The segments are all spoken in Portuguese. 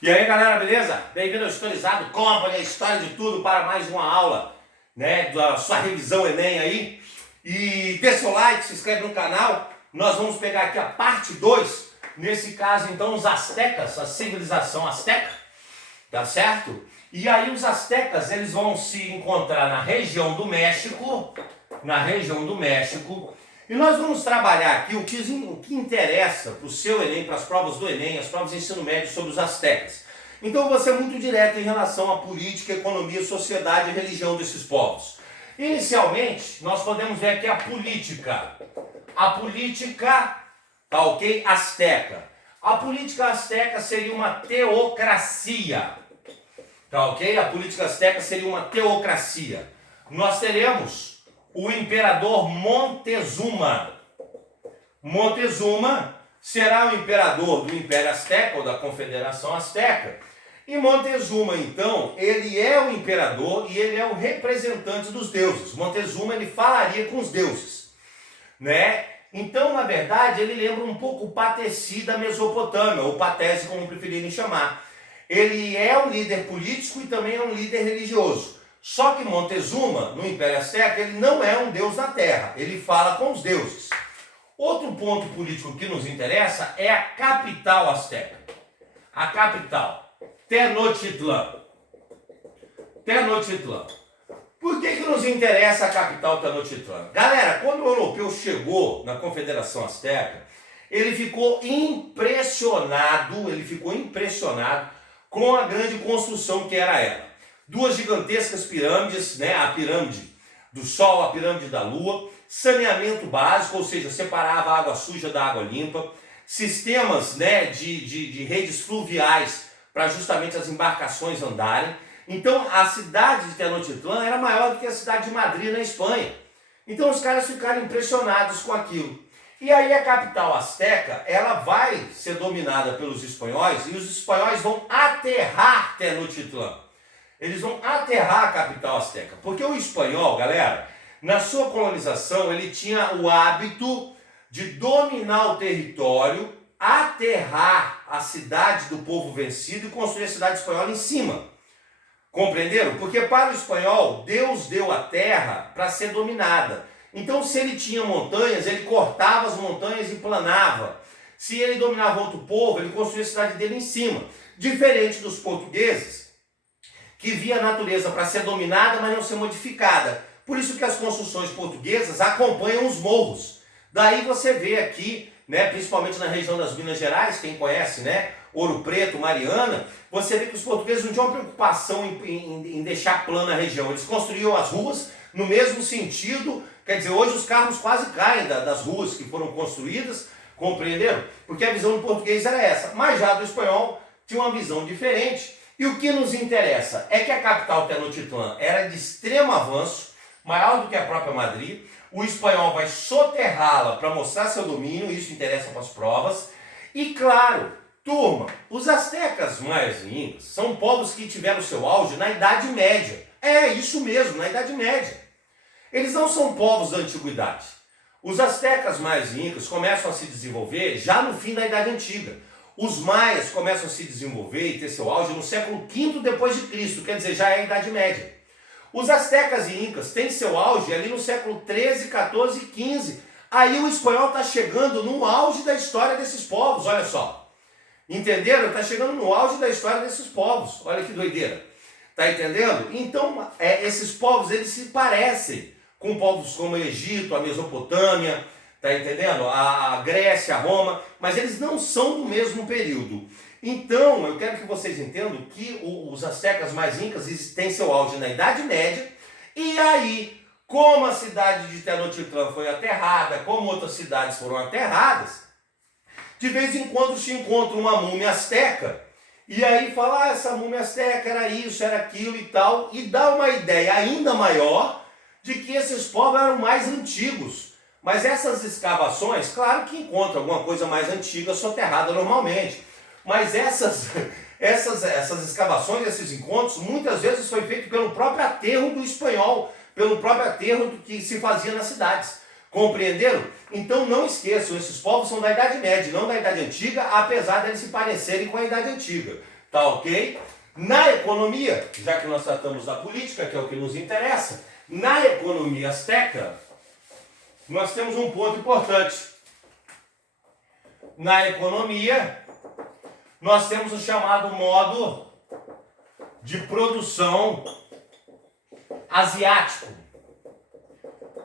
E aí galera, beleza? Bem-vindo ao Historizado Company, a história de tudo para mais uma aula, né, da sua revisão Enem aí. E dê seu like, se inscreve no canal. Nós vamos pegar aqui a parte 2, nesse caso então os astecas, a civilização asteca, tá certo? E aí os astecas, eles vão se encontrar na região do México, e nós vamos trabalhar aqui o que interessa para o seu Enem, para as provas do Enem, as provas de ensino médio sobre os astecas. Então eu vou ser muito direto em relação à política, economia, sociedade e religião desses povos. Inicialmente, nós podemos ver aqui a política. A política, tá ok? Asteca. A política asteca seria uma teocracia. Tá ok? A política asteca seria uma teocracia. Nós teremos o imperador Montezuma. Montezuma será o imperador do Império Azteca ou da Confederação Azteca. E Montezuma, então, ele é o imperador e ele é o representante dos deuses. Montezuma, ele falaria com os deuses, né? Então, na verdade, ele lembra um pouco o Patesi da Mesopotâmia, ou Patesi, como preferirem chamar. Ele é um líder político e também é um líder religioso. Só que Montezuma, no Império Azteca, ele não é um deus na terra, ele fala com os deuses. Outro ponto político que nos interessa é a capital azteca. A capital, Tenochtitlan. Tenochtitlan. Por que nos interessa a capital Tenochtitlan? Galera, quando o europeu chegou na Confederação Azteca, ele ficou impressionado com a grande construção que era ela. Duas gigantescas pirâmides, né? A pirâmide do Sol, a pirâmide da Lua, saneamento básico, ou seja, separava a água suja da água limpa, sistemas, né, de redes fluviais para justamente as embarcações andarem. Então a cidade de Tenochtitlan era maior do que a cidade de Madrid na Espanha. Então os caras ficaram impressionados com aquilo. E aí a capital asteca, ela vai ser dominada pelos espanhóis e os espanhóis vão aterrar Tenochtitlan. Eles vão aterrar a capital asteca. Porque o espanhol, galera, na sua colonização, ele tinha o hábito de dominar o território, aterrar a cidade do povo vencido e construir a cidade espanhola em cima. Compreenderam? Porque para o espanhol, Deus deu a terra para ser dominada. Então, se ele tinha montanhas, ele cortava as montanhas e planava. Se ele dominava outro povo, ele construía a cidade dele em cima. Diferente dos portugueses, que via a natureza para ser dominada, mas não ser modificada. Por isso que as construções portuguesas acompanham os morros. Daí você vê aqui, né, principalmente na região das Minas Gerais, quem conhece, né, Ouro Preto, Mariana, você vê que os portugueses não tinham preocupação em deixar plana a região. Eles construíam as ruas no mesmo sentido. Quer dizer, hoje os carros quase caem das ruas que foram construídas, compreenderam? Porque a visão do português era essa. Mas já do espanhol tinha uma visão diferente. E o que nos interessa é que a capital Tenochtitlan era de extremo avanço, maior do que a própria Madrid. O espanhol vai soterrá-la para mostrar seu domínio, isso interessa para as provas. E claro, turma, os astecas, maias e incas são povos que tiveram seu auge na Idade Média. É isso mesmo, na Idade Média. Eles não são povos da antiguidade. Os astecas, maias e incas começam a se desenvolver já no fim da Idade Antiga. Os maias começam a se desenvolver e ter seu auge no século V depois de Cristo, quer dizer, já é a Idade Média. Os astecas e incas têm seu auge ali no século 13, 14 e 15. Aí o espanhol está chegando no auge da história desses povos, olha só. Entenderam? Está chegando no auge da história desses povos, olha que doideira. Tá entendendo? Então, esses povos, eles se parecem com povos como o Egito, a Mesopotâmia, tá entendendo? A Grécia, a Roma, mas eles não são do mesmo período. Então, eu quero que vocês entendam que os astecas mais incas têm seu auge na Idade Média, e aí, como a cidade de Tenochtitlan foi aterrada, como outras cidades foram aterradas, de vez em quando se encontra uma múmia asteca, e aí fala, essa múmia asteca era isso, era aquilo e tal, e dá uma ideia ainda maior de que esses povos eram mais antigos. Mas essas escavações, claro que encontram alguma coisa mais antiga soterrada normalmente. Mas essas escavações, esses encontros, muitas vezes foi feito pelo próprio aterro do espanhol, pelo próprio aterro que se fazia nas cidades. Compreenderam? Então não esqueçam, esses povos são da Idade Média, não da Idade Antiga, apesar de eles se parecerem com a Idade Antiga. Tá ok? Na economia, já que nós tratamos da política, que é o que nos interessa, na economia asteca, nós temos um ponto importante. Na economia, nós temos o chamado modo de produção asiático.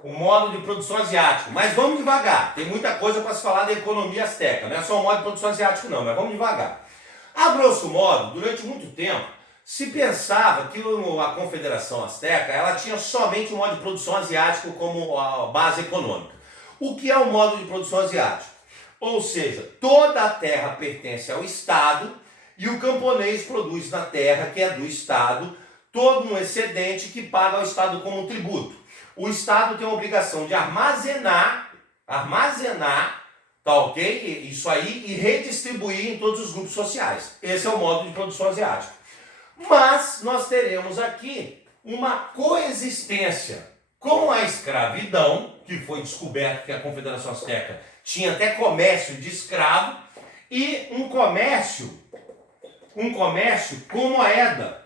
O modo de produção asiático. Mas vamos devagar. Tem muita coisa para se falar da economia asteca. Não é só o modo de produção asiático não, mas vamos devagar. A grosso modo, durante muito tempo, se pensava que a Confederação Asteca ela tinha somente o modo de produção asiático como a base econômica. O que é o modo de produção asiático? Ou seja, toda a terra pertence ao Estado e o camponês produz na terra, que é do Estado, todo um excedente que paga ao Estado como um tributo. O Estado tem a obrigação de armazenar, tá ok? Isso aí, e redistribuir em todos os grupos sociais. Esse é o modo de produção asiático. Mas nós teremos aqui uma coexistência com a escravidão, que foi descoberto que a Confederação Asteca tinha até comércio de escravo, e um comércio com moeda,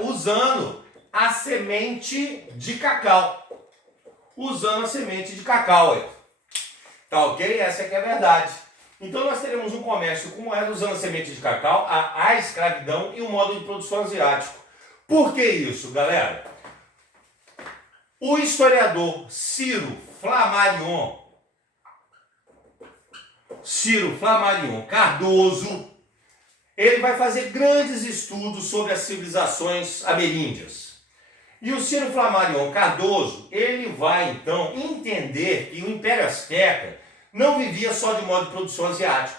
usando a semente de cacau. Tá ok? Essa é que é a verdade. Então nós teremos um comércio com moeda usando a semente de cacau, a escravidão e o modo de produção asiático. Por que isso, galera? O historiador Ciro Flammarion Cardoso, ele vai fazer grandes estudos sobre as civilizações ameríndias. E o Ciro Flammarion Cardoso, ele vai então entender que o Império Azteca não vivia só de modo de produção asiático.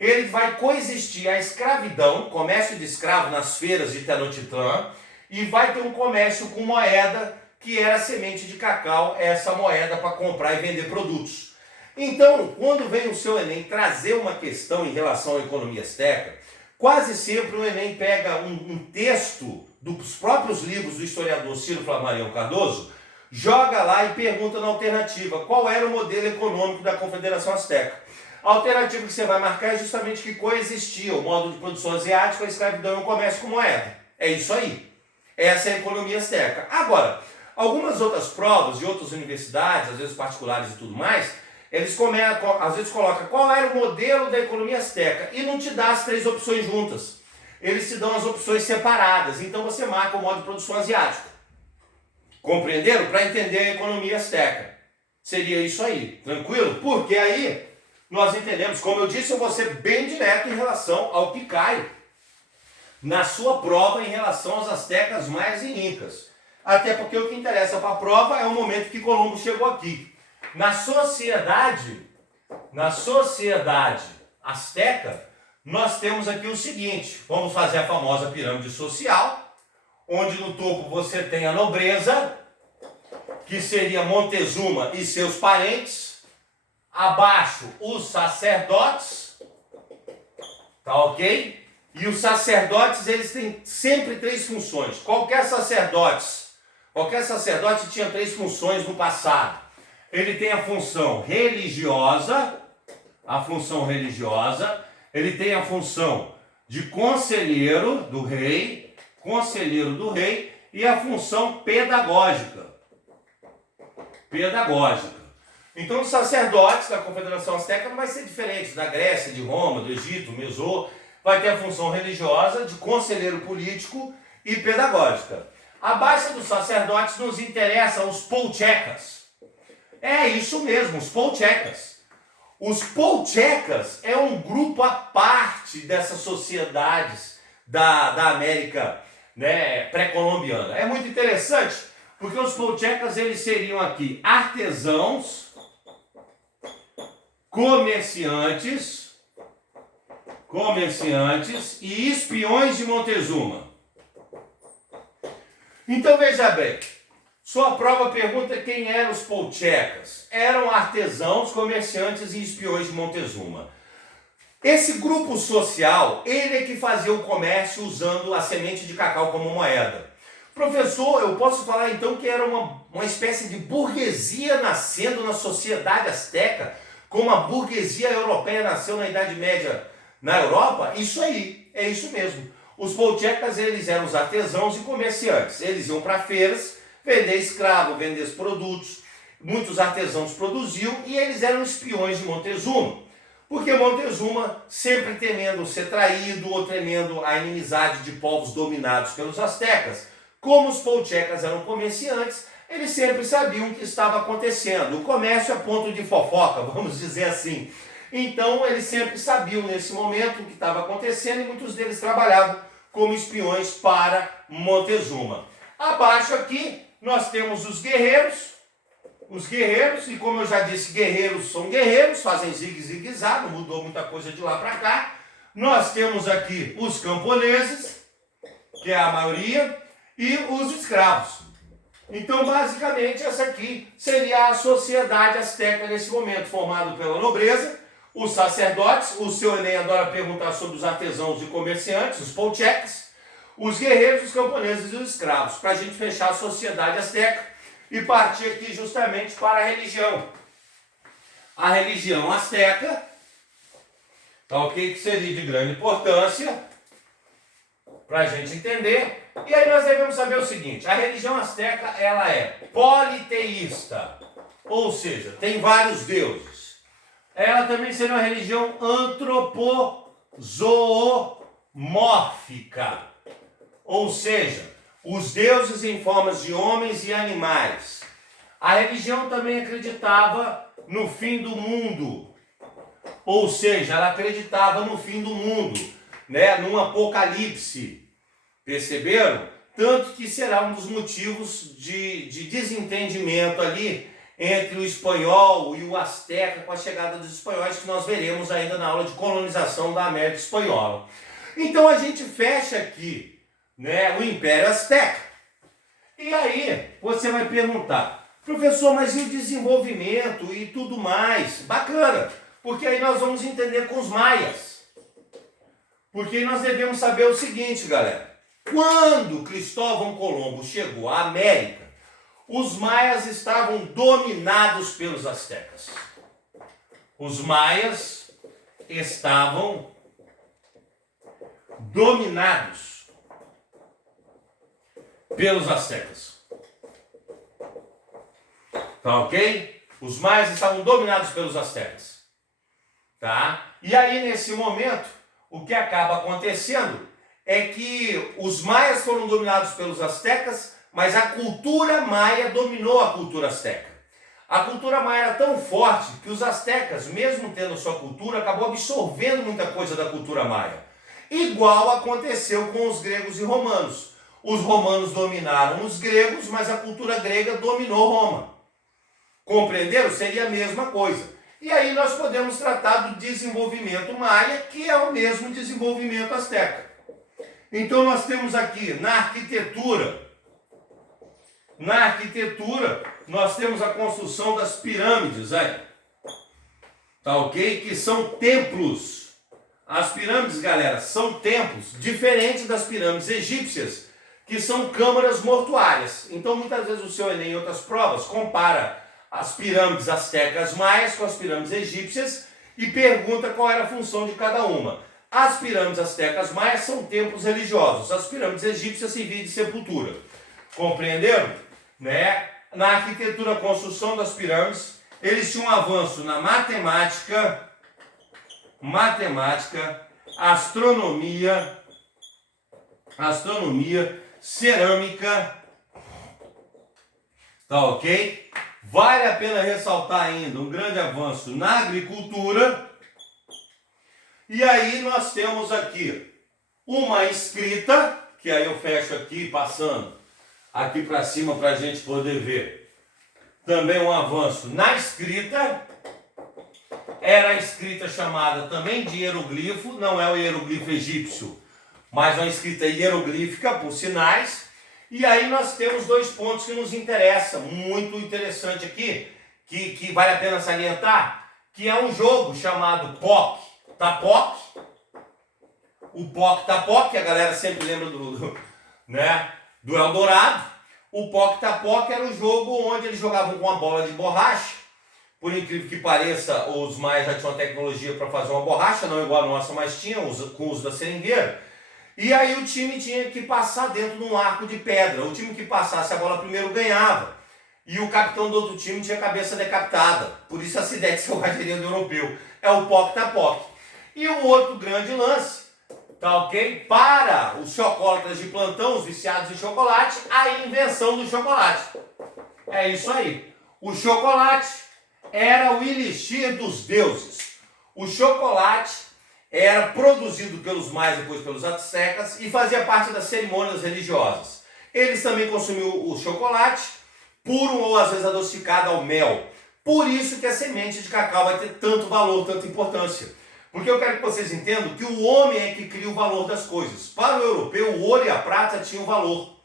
Ele vai coexistir a escravidão, comércio de escravo nas feiras de Tenochtitlan, e vai ter um comércio com moeda, que era a semente de cacau, essa moeda para comprar e vender produtos. Então, quando vem o seu Enem trazer uma questão em relação à economia azteca, quase sempre o Enem pega um texto dos próprios livros do historiador Ciro Flammarion Cardoso, joga lá e pergunta na alternativa qual era o modelo econômico da Confederação Asteca. A alternativa que você vai marcar é justamente que coexistia o modo de produção asiático, a escravidão e o comércio com moeda. É isso aí. Essa é a economia asteca. Agora, algumas outras provas de outras universidades, às vezes particulares e tudo mais, eles às vezes colocam qual era o modelo da economia asteca e não te dá as três opções juntas. Eles te dão as opções separadas, então você marca o modo de produção asiático. Compreenderam? Para entender a economia asteca. Seria isso aí, tranquilo? Porque aí nós entendemos, como eu disse, eu vou ser bem direto em relação ao que cai na sua prova em relação aos astecas, maias e incas. Até porque o que interessa para a prova é o momento que Colombo chegou aqui. Na sociedade asteca, nós temos aqui o seguinte, vamos fazer a famosa pirâmide social, onde no topo você tem a nobreza, que seria Montezuma e seus parentes, abaixo os sacerdotes, tá ok? E os sacerdotes, eles têm sempre três funções. Qualquer sacerdote tinha três funções no passado. Ele tem a função religiosa, ele tem a função de conselheiro do rei, e a função pedagógica. Então os sacerdotes da Confederação Asteca não vai ser diferente da Grécia, de Roma, do Egito, Mesô, vai ter a função religiosa, de conselheiro político e pedagógica. Abaixo dos sacerdotes nos interessam os poltecas. É isso mesmo, os poltecas. Os poltecas é um grupo à parte dessas sociedades da América, né, pré-colombiana. É muito interessante, porque os poltecas eles seriam aqui artesãos, comerciantes e espiões de Montezuma. Então veja bem, sua prova pergunta quem eram os poltecas. Eram artesãos, comerciantes e espiões de Montezuma. Esse grupo social, ele é que fazia o comércio usando a semente de cacau como moeda. Professor, eu posso falar então que era uma espécie de burguesia nascendo na sociedade asteca, como a burguesia europeia nasceu na Idade Média na Europa, isso aí, é isso mesmo. Os poltecas, eles eram os artesãos e comerciantes. Eles iam para feiras vender escravo, vender produtos. Muitos artesãos produziam e eles eram espiões de Montezuma. Porque Montezuma, sempre temendo ser traído ou temendo a inimizade de povos dominados pelos astecas, como os poltecas eram comerciantes, eles sempre sabiam o que estava acontecendo. O comércio é ponto de fofoca, vamos dizer assim. Então, eles sempre sabiam nesse momento o que estava acontecendo e muitos deles trabalhavam como espiões para Montezuma. Abaixo aqui, nós temos os guerreiros, e como eu já disse, guerreiros são guerreiros, fazem zigue-zigue-zá, não mudou muita coisa de lá para cá. Nós temos aqui os camponeses, que é a maioria, e os escravos. Então, basicamente, essa aqui seria a sociedade asteca nesse momento, formado pela nobreza, os sacerdotes, o seu Enem adora perguntar sobre os artesãos e comerciantes, os poltecas, os guerreiros, os camponeses e os escravos, para a gente fechar a sociedade asteca e partir aqui justamente para a religião. A religião asteca, tá ok? Que seria de grande importância para a gente entender. E aí nós devemos saber o seguinte, a religião asteca, ela é politeísta, ou seja, tem vários deuses. Ela também seria uma religião antropozoomórfica, ou seja, os deuses em formas de homens e animais. A religião também acreditava no fim do mundo, ou seja, ela acreditava no fim do mundo, né, num apocalipse. Perceberam? Tanto que será um dos motivos de desentendimento ali entre o espanhol e o asteca com a chegada dos espanhóis, que nós veremos ainda na aula de colonização da América Espanhola. Então a gente fecha aqui, né, o Império Azteca. E aí você vai perguntar, professor, mas e o desenvolvimento e tudo mais? Bacana, porque aí nós vamos entender com os maias. Porque nós devemos saber o seguinte, galera. Quando Cristóvão Colombo chegou à América, os maias estavam dominados pelos astecas. Os maias estavam dominados pelos astecas. Tá ok? Os maias estavam dominados pelos astecas. Tá? E aí, nesse momento, o que acaba acontecendo é que os maias foram dominados pelos astecas, mas a cultura maia dominou a cultura asteca. A cultura maia era tão forte que os astecas, mesmo tendo sua cultura, acabou absorvendo muita coisa da cultura maia. Igual aconteceu com os gregos e romanos. Os romanos dominaram os gregos, mas a cultura grega dominou Roma. Compreenderam? Seria a mesma coisa. E aí nós podemos tratar do desenvolvimento maia, que é o mesmo desenvolvimento asteca. Então nós temos aqui na arquitetura, nós temos a construção das pirâmides aí, tá ok? Que são templos. As pirâmides, galera, são templos diferentes das pirâmides egípcias, que são câmaras mortuárias. Então muitas vezes o seu Enem em outras provas compara as pirâmides astecas maias com as pirâmides egípcias e pergunta qual era a função de cada uma. As pirâmides astecas maias são templos religiosos, as pirâmides egípcias serviam de sepultura. Compreenderam? Né? Na arquitetura, construção das pirâmides, eles tinham um avanço na matemática, astronomia, cerâmica, tá ok? Vale a pena ressaltar ainda um grande avanço na agricultura. E aí nós temos aqui uma escrita, que aí eu fecho aqui, passando aqui para cima para a gente poder ver. Também um avanço na escrita. Era a escrita chamada também de hieroglifo, não é o hieroglifo egípcio, mas uma escrita hieroglífica por sinais. E aí nós temos dois pontos que nos interessam, muito interessante aqui, que vale a pena salientar, que é um jogo chamado POC Tapoc. O POC Tapoc, a galera sempre lembra do Eldorado. O POC Tapoc era um jogo onde eles jogavam com uma bola de borracha, Por incrível que pareça, os maias já tinham tecnologia para fazer uma borracha, não igual a nossa, mas tinham com o uso da seringueira. E aí o time tinha que passar dentro de um arco de pedra. O time que passasse a bola primeiro ganhava. E o capitão do outro time tinha a cabeça decapitada. Por isso essa ideia de selvageria do europeu. É o poc-ta-poc. E o outro grande lance, tá ok? Para os chocolatras de plantão, os viciados em chocolate, a invenção do chocolate. É isso aí. O chocolate era o elixir dos deuses. O chocolate era produzido pelos maias e depois pelos astecas e fazia parte das cerimônias religiosas. Eles também consumiam o chocolate puro ou às vezes adocicado ao mel. Por isso que a semente de cacau vai ter tanto valor, tanta importância. Porque eu quero que vocês entendam que o homem é que cria o valor das coisas. Para o europeu, o ouro e a prata tinham valor.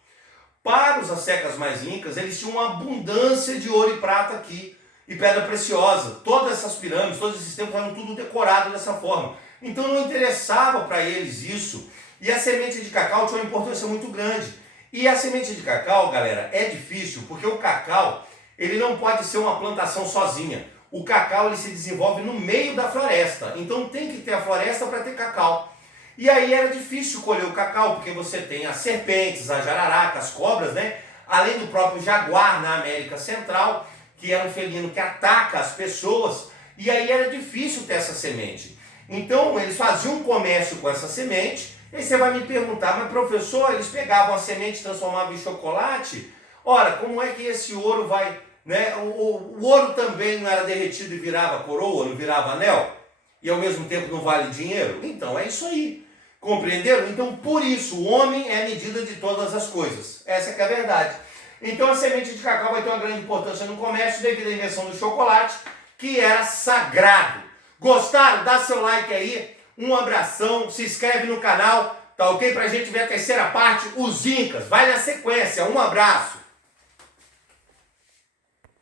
Para os astecas mais incas, eles tinham uma abundância de ouro e prata aqui. E pedra preciosa. Todas essas pirâmides, todos esses templos eram tudo decorado dessa forma. Então não interessava para eles isso. E a semente de cacau tinha uma importância muito grande. E a semente de cacau, galera, é difícil, porque o cacau, ele não pode ser uma plantação sozinha. O cacau, ele se desenvolve no meio da floresta. Então tem que ter a floresta para ter cacau. E aí era difícil colher o cacau, porque você tem as serpentes, as jararacas, as cobras, né? Além do próprio jaguar na América Central, que é um felino que ataca as pessoas. E aí era difícil ter essa semente. Então eles faziam um comércio com essa semente. E você vai me perguntar, mas professor, eles pegavam a semente e transformavam em chocolate? Ora, como é que esse ouro vai... né? O ouro também não era derretido e virava coroa, não virava anel? E ao mesmo tempo não vale dinheiro? Então é isso aí. Compreenderam? Então por isso o homem é a medida de todas as coisas. Essa que é a verdade. Então a semente de cacau vai ter uma grande importância no comércio devido à invenção do chocolate, que era sagrado. Gostaram? Dá seu like aí, um abração, se inscreve no canal, tá ok? Pra gente ver a terceira parte, os Incas. Vai na sequência, um abraço.